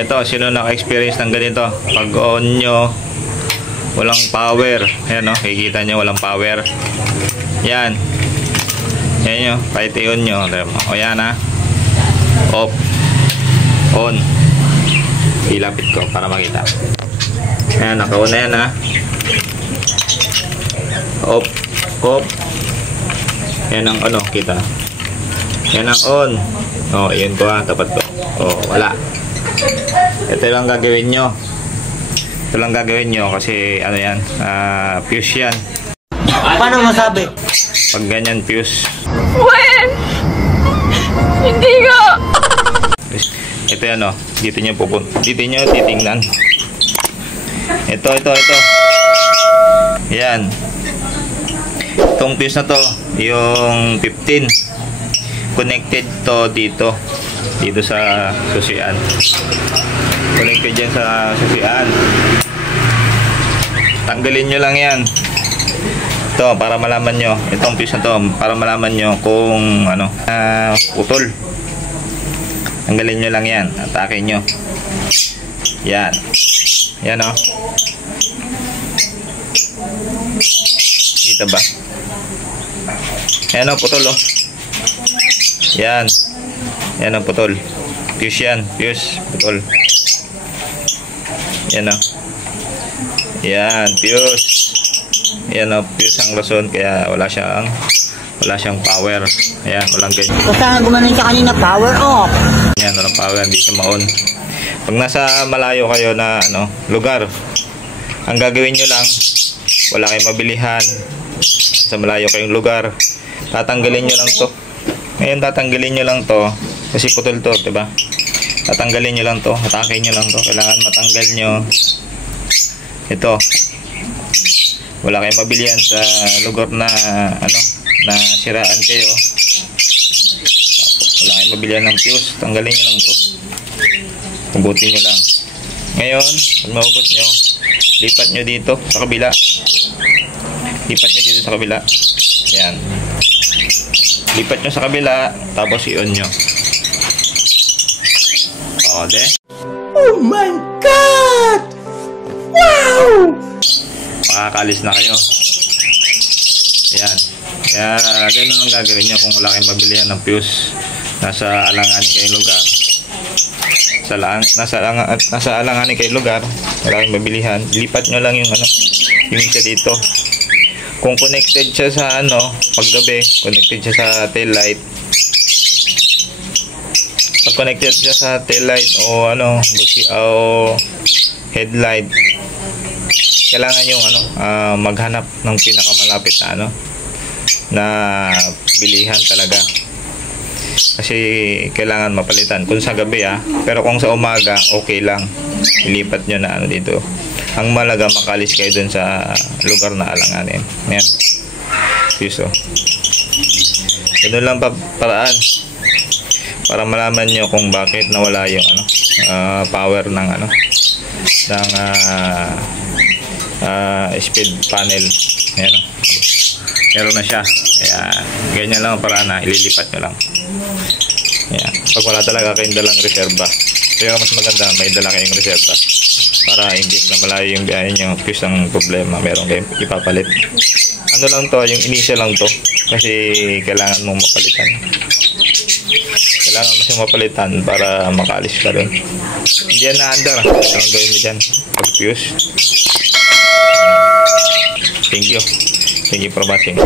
ito, sino naka-experience ng ganito? Pag on nyo, walang power. Ayan, no? Kikita nyo, walang power. Yan. Yan nyo, kahit i-on nyo. O yan, ha. Off. On. Ilapit ko para makita. Ayan, naka-on na yan, ha. Off. Off. Yan ang ano, kita. Yan ang on. O, yun ko, ha. Tapat ko. O, wala. Ito lang gagawin nyo. Ito lang gagawin nyo kasi ano yan, fuse yan. Paano masabi? Pag ganyan fuse. When? Hindi ko. Ito yan, o. Dito nyo pupunta. Dito nyo titingnan. Ito. Yan. Itong fuse na to, yung 15. Connected to dito. Dito sa susian. Connected dyan sa susian. Tanggalin nyo lang yan. Ito, para malaman nyo. Itong fuse na to, para malaman nyo kung ano, putol. Tanggalin nyo lang yan. Atake nyo. Yan. Yan, o. Kita ba? Yan, o, putol, o. Yan. Yan ang putol. Fuse yan. Fuse. Putol. Yan, o. Yan. Fuse. Yan, o. Fuse ang lason. Kaya wala siyang power. Ayan. Walang ganyan. Basta gumanon siya kanina, power off. Yan. Walang power. Hindi siya ma-on. Pag nasa malayo kayo na ano, lugar, ang gagawin nyo lang, wala kayong mabilihan, sa malayo kayong lugar, tatanggalin nyo lang to. Ngayon tatanggalin nyo lang to kasi putol to, diba? Tatanggalin nyo lang to, atake nyo lang to. Kailangan matanggal nyo ito. Wala kayong mabilihan sa lugar na ano, na siraan kayo. Wala kayong mabilihan ng fuse, tanggalin nyo lang to. Hugutin nyo lang. Ngayon, pag mahugot nyo, lipat nyo dito sa kabila. Lipat nyo dito sa kabila. Ayan. Lipat nyo sa kabila, tapos i-on nyo. O, de. Oh my God! Wow! Makakalis na kayo. Ayan. Kaya, ganun ang gagawin nyo kung wala kayong mabilihan ng fuse. Nasa alanganin kayong lugar. Nasa alanganin kayong lugar. Wala kayong mabilihan. Lipat nyo lang yung ano, yung isa dito. Kung connected siya sa ano, paggabi, connected siya sa tail light. Pag connected siya sa tail light o ano, o headlight, kailangan yung ano, maghanap ng pinakamalapit na ano, na bilihan talaga. Kasi kailangan mapalitan kung sa gabi, pero kung sa umaga okay lang, ilipat nyo na ano dito. Ang malaga makalis kayo dun sa lugar na alanganin. Ayan. Piso. Ganun lang paraan para malaman nyo kung bakit nawala yung ano, power ng ano, ng speed panel. Ayan. Meron na siya. Ayan. Ganyan lang ang paraan, ililipat nyo lang. Ayan. Pag wala talaga kayong dalang reserva, kaya mas maganda may dala kayong reserva para imbis na malayo yung biyahe nyo, fuse ang problema, meron kayong ipapalit. Ano lang to, yung initial lang to, kasi kailangan mong mapalitan. Kailangan mo siyang mapalitan para makalis ka dun. Hindi yan na-under. Anong gawin mo dyan? Pag fuse. Thank you for watching.